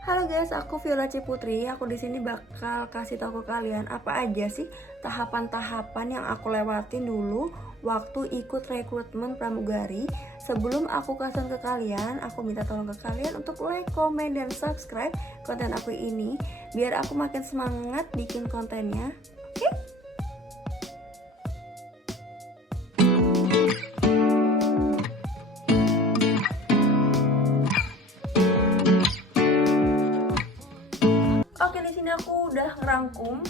Halo guys, aku Viola Ciputri. Aku di sini bakal kasih tahu ke kalian apa aja sih tahapan-tahapan yang aku lewatin dulu waktu ikut rekrutmen pramugari. Sebelum aku kasih ke kalian, aku minta tolong ke kalian untuk like, komen, dan subscribe konten aku ini biar aku makin semangat bikin kontennya. Oke? Oke, di sini aku udah ngerangkum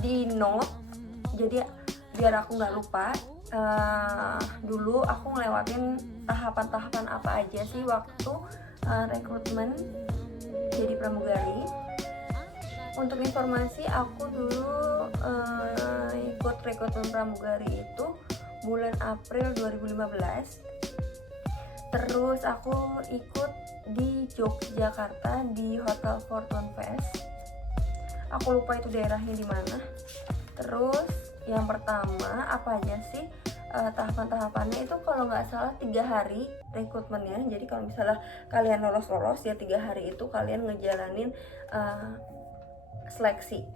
di note, jadi biar aku nggak lupa. Dulu aku ngelewatin tahapan-tahapan apa aja sih waktu rekrutmen jadi pramugari. Untuk informasi, aku dulu ikut rekrutmen pramugari itu bulan April 2015. Terus aku ikut di Yogyakarta di Hotel Fortune Fest. Aku lupa itu daerahnya di mana. Terus yang pertama apa aja sih tahapan-tahapannya itu, kalau nggak salah 3 hari rekrutmennya. Jadi kalau misalnya kalian lolos ya 3 hari itu kalian ngejalanin seleksi.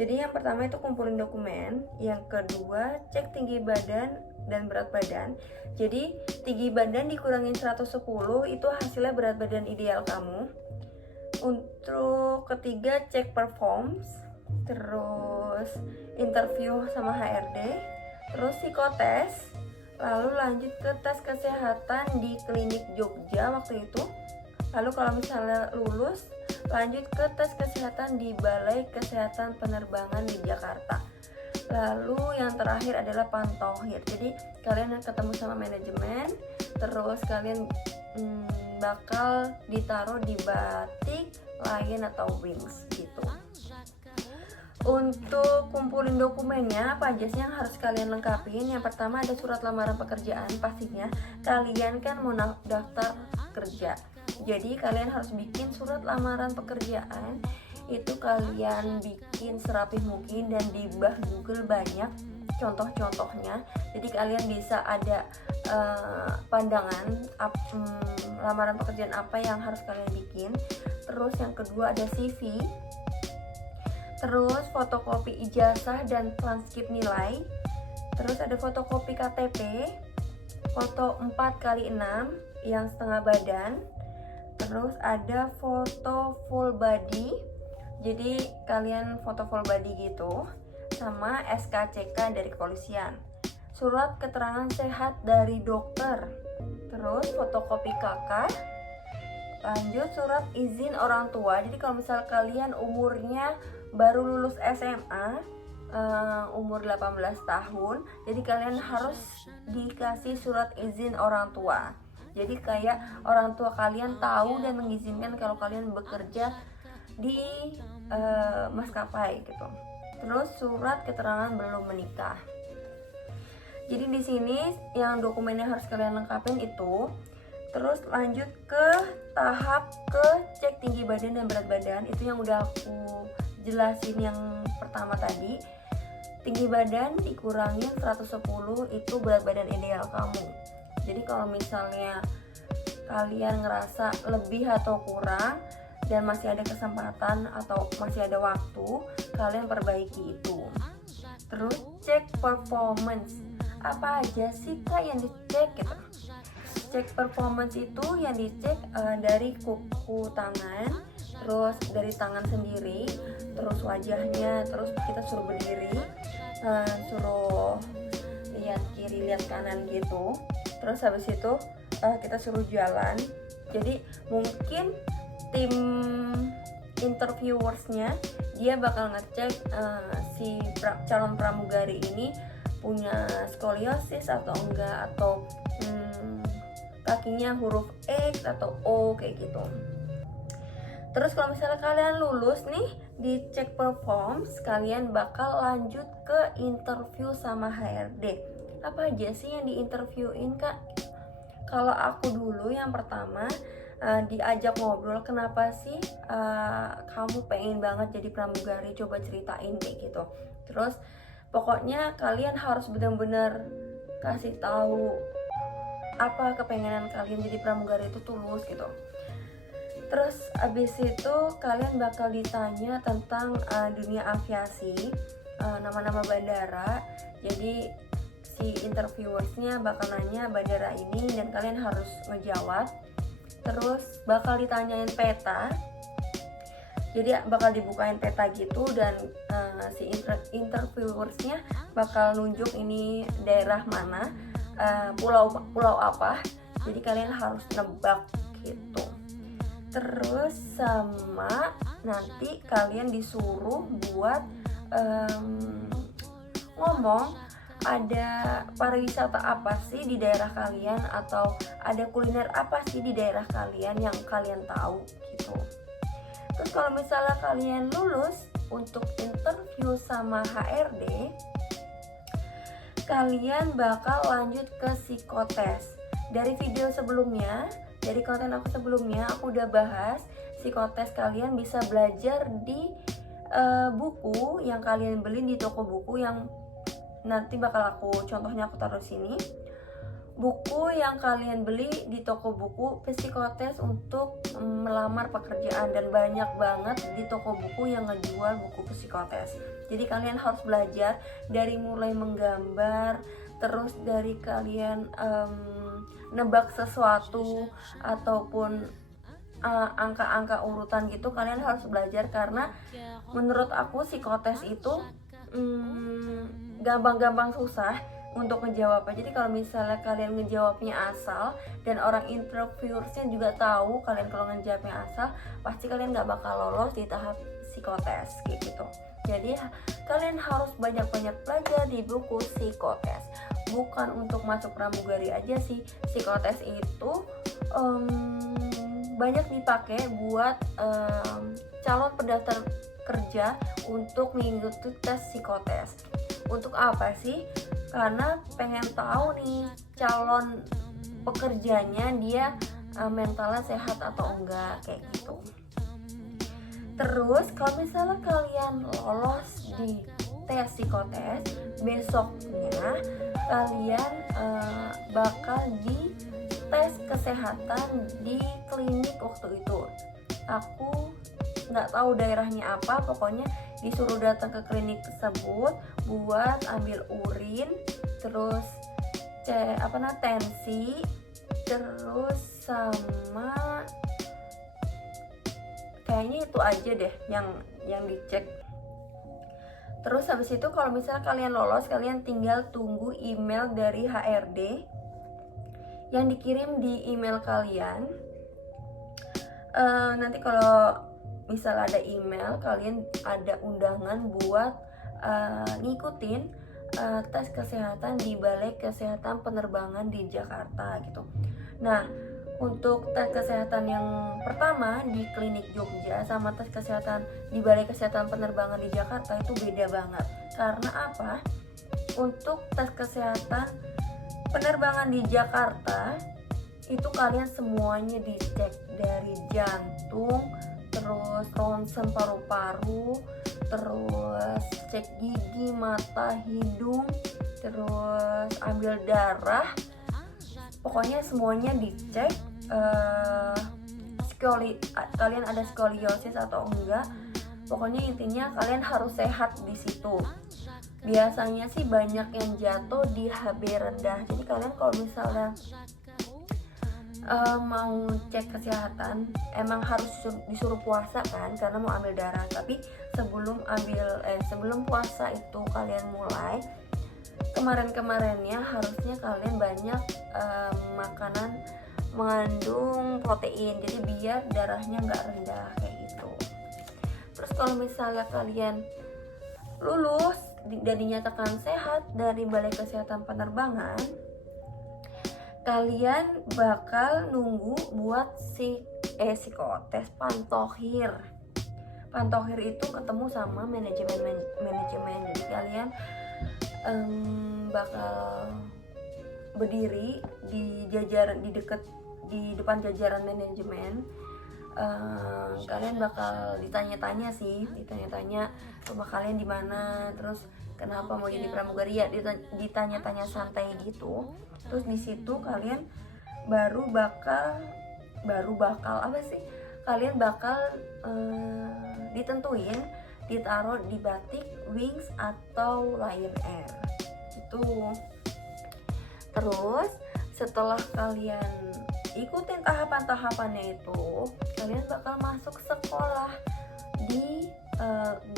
Jadi yang pertama itu kumpulin dokumen, yang kedua cek tinggi badan dan berat badan. Jadi tinggi badan dikurangin 110 itu hasilnya berat badan ideal kamu. Untuk ketiga cek performance, terus interview sama HRD, terus psikotes, lalu lanjut ke tes kesehatan di klinik Jogja waktu itu. Lalu kalau misalnya lulus, lanjut ke tes kesehatan di Balai Kesehatan Penerbangan di Jakarta. Lalu yang terakhir adalah pantauhir. Jadi kalian ketemu sama manajemen, terus kalian bakal ditaruh di batik, lion atau wings gitu. Untuk kumpulin dokumennya, apa aja sih yang harus kalian lengkapin? Yang pertama ada surat lamaran pekerjaan, pastinya kalian kan mau daftar kerja. Jadi kalian harus bikin surat lamaran pekerjaan. Itu kalian bikin serapih mungkin dan di Google banyak contoh-contohnya. Jadi kalian bisa ada pandangan lamaran pekerjaan apa yang harus kalian bikin. Terus yang kedua ada CV. Terus fotokopi ijazah dan transkrip nilai. Terus ada fotokopi KTP, foto 4x6 yang setengah badan. Terus ada foto full body. Jadi kalian foto full body gitu. Sama SKCK dari kepolisian. Surat keterangan sehat dari dokter. Terus fotokopi KK. Lanjut surat izin orang tua. Jadi kalau misal kalian umurnya baru lulus SMA, umur 18 tahun, jadi kalian harus dikasih surat izin orang tua. Jadi kayak orang tua kalian tahu dan mengizinkan kalau kalian bekerja di maskapai gitu. Terus surat keterangan belum menikah. Jadi di sini yang dokumennya harus kalian lengkapin itu. Terus lanjut ke tahap ke cek tinggi badan dan berat badan. Itu yang udah aku jelasin yang pertama tadi. Tinggi badan dikurangin 110 itu berat badan ideal kamu. Jadi kalau misalnya kalian ngerasa lebih atau kurang dan masih ada kesempatan atau masih ada waktu, kalian perbaiki itu. Terus cek performance. Apa aja sih Kak yang dicek gitu? Cek performance itu yang dicek dari kuku tangan, terus dari tangan sendiri, terus wajahnya, terus kita suruh berdiri, suruh lihat kiri, lihat kanan gitu. Terus habis itu kita suruh jalan. Jadi mungkin tim interviewersnya dia bakal ngecek si calon pramugari ini punya skoliosis atau enggak, atau kakinya huruf X atau O kayak gitu. Terus kalau misalnya kalian lulus nih di cek performance, kalian bakal lanjut ke interview sama HRD. Apa aja sih yang diinterviewin Kak? Kalau aku dulu yang pertama diajak ngobrol, kenapa sih kamu pengen banget jadi pramugari, coba ceritain kayak gitu. Terus pokoknya kalian harus benar-benar kasih tahu apa kepengenan kalian jadi pramugari itu tulus gitu. Terus abis itu kalian bakal ditanya tentang dunia aviasi, nama-nama bandara. Jadi si interviewersnya bakal nanya bandara ini dan kalian harus ngejawab. Terus bakal ditanyain peta, jadi bakal dibukain peta gitu, dan si interviewersnya bakal nunjuk ini daerah mana, pulau apa. Jadi kalian harus nebak gitu. Terus sama nanti kalian disuruh buat ngomong ada pariwisata apa sih di daerah kalian, atau ada kuliner apa sih di daerah kalian yang kalian tahu gitu. Terus kalau misalnya kalian lulus untuk interview sama HRD, kalian bakal lanjut ke psikotes. Dari video sebelumnya, dari konten aku sebelumnya, aku udah bahas psikotes kalian bisa belajar di buku yang kalian beli di toko buku, yang nanti bakal contohnya aku taruh sini. Buku yang kalian beli di toko buku psikotes untuk melamar pekerjaan, dan banyak banget di toko buku yang ngejual buku psikotes. Jadi kalian harus belajar dari mulai menggambar, terus dari kalian nebak sesuatu ataupun angka-angka urutan gitu. Kalian harus belajar karena menurut aku psikotes itu gampang-gampang susah untuk ngejawabnya. Jadi kalau misalnya kalian ngejawabnya asal dan orang interviewersnya juga tahu kalian kalau ngejawabnya asal, pasti kalian nggak bakal lolos di tahap psikotes kayak gitu. Jadi kalian harus banyak-banyak belajar di buku psikotes. Bukan untuk masuk pramugari aja sih, psikotes itu banyak dipakai buat calon pendaftar kerja untuk mengikuti tes psikotes. Untuk apa sih? Karena pengen tahu nih calon pekerjanya dia mentalnya sehat atau enggak kayak gitu. Terus kalau misalnya kalian lolos di tes psikotes, besoknya kalian bakal di tes kesehatan di klinik waktu itu. Aku nggak tahu daerahnya apa, pokoknya disuruh datang ke klinik tersebut buat ambil urin, terus tensi, terus sama kayaknya itu aja deh yang dicek. Terus habis itu kalau misalnya kalian lolos, kalian tinggal tunggu email dari HRD yang dikirim di email kalian. Nanti kalau misal ada email, kalian ada undangan buat ngikutin tes kesehatan di Balai Kesehatan Penerbangan di Jakarta gitu. Nah, untuk tes kesehatan yang pertama di klinik Jogja sama tes kesehatan di Balai Kesehatan Penerbangan di Jakarta itu beda banget. Karena apa? Untuk tes kesehatan penerbangan di Jakarta itu kalian semuanya dicek, dari jantung, terus ronsen paru-paru, terus cek gigi, mata, hidung, terus ambil darah, pokoknya semuanya dicek. Kalian ada skoliosis atau enggak, pokoknya intinya kalian harus sehat di situ. Biasanya sih banyak yang jatuh di HB rendah, jadi kalian kalau misalnya mau cek kesehatan emang harus disuruh puasa kan, karena mau ambil darah. Tapi sebelum puasa itu kalian mulai kemarinnya harusnya kalian banyak makanan mengandung protein, jadi biar darahnya nggak rendah kayak gitu. Terus kalau misalnya kalian lulus dan dinyatakan sehat dari Balai Kesehatan Penerbangan, kalian bakal nunggu buat psikotes pantohir. Pantohir itu ketemu sama manajemen. Jadi kalian bakal berdiri di depan jajaran manajemen. Kalian bakal ditanya-tanya rumah kalian di mana, terus kenapa mau jadi pramugari, ya ditanya-tanya santai gitu. Terus di situ kalian baru bakal apa sih, kalian bakal ditentuin ditaruh di Batik, Wings atau Lion Air gitu. Terus setelah kalian ikutin tahapan-tahapannya itu, kalian bakal masuk sekolah di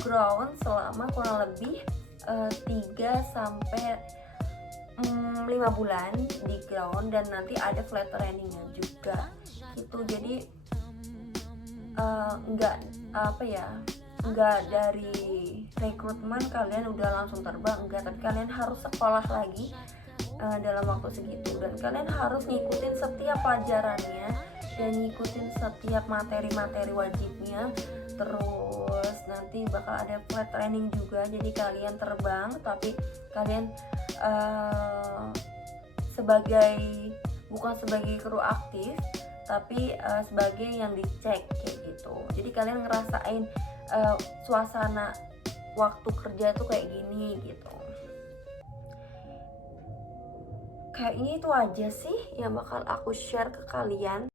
ground selama kurang lebih 3 sampai 5 bulan di ground, dan nanti ada flight trainingnya juga gitu. Jadi nggak dari rekrutmen kalian udah langsung terbang, enggak, tapi kalian harus sekolah lagi dalam waktu segitu, dan kalian harus ngikutin setiap pelajarannya dan ngikutin setiap materi-materi wajibnya. Terus nanti bakal ada flight training juga, jadi kalian terbang tapi kalian bukan sebagai kru aktif, tapi sebagai yang dicek kayak gitu. Jadi kalian ngerasain suasana waktu kerja tuh kayak gini gitu. Kayaknya itu aja sih yang bakal aku share ke kalian.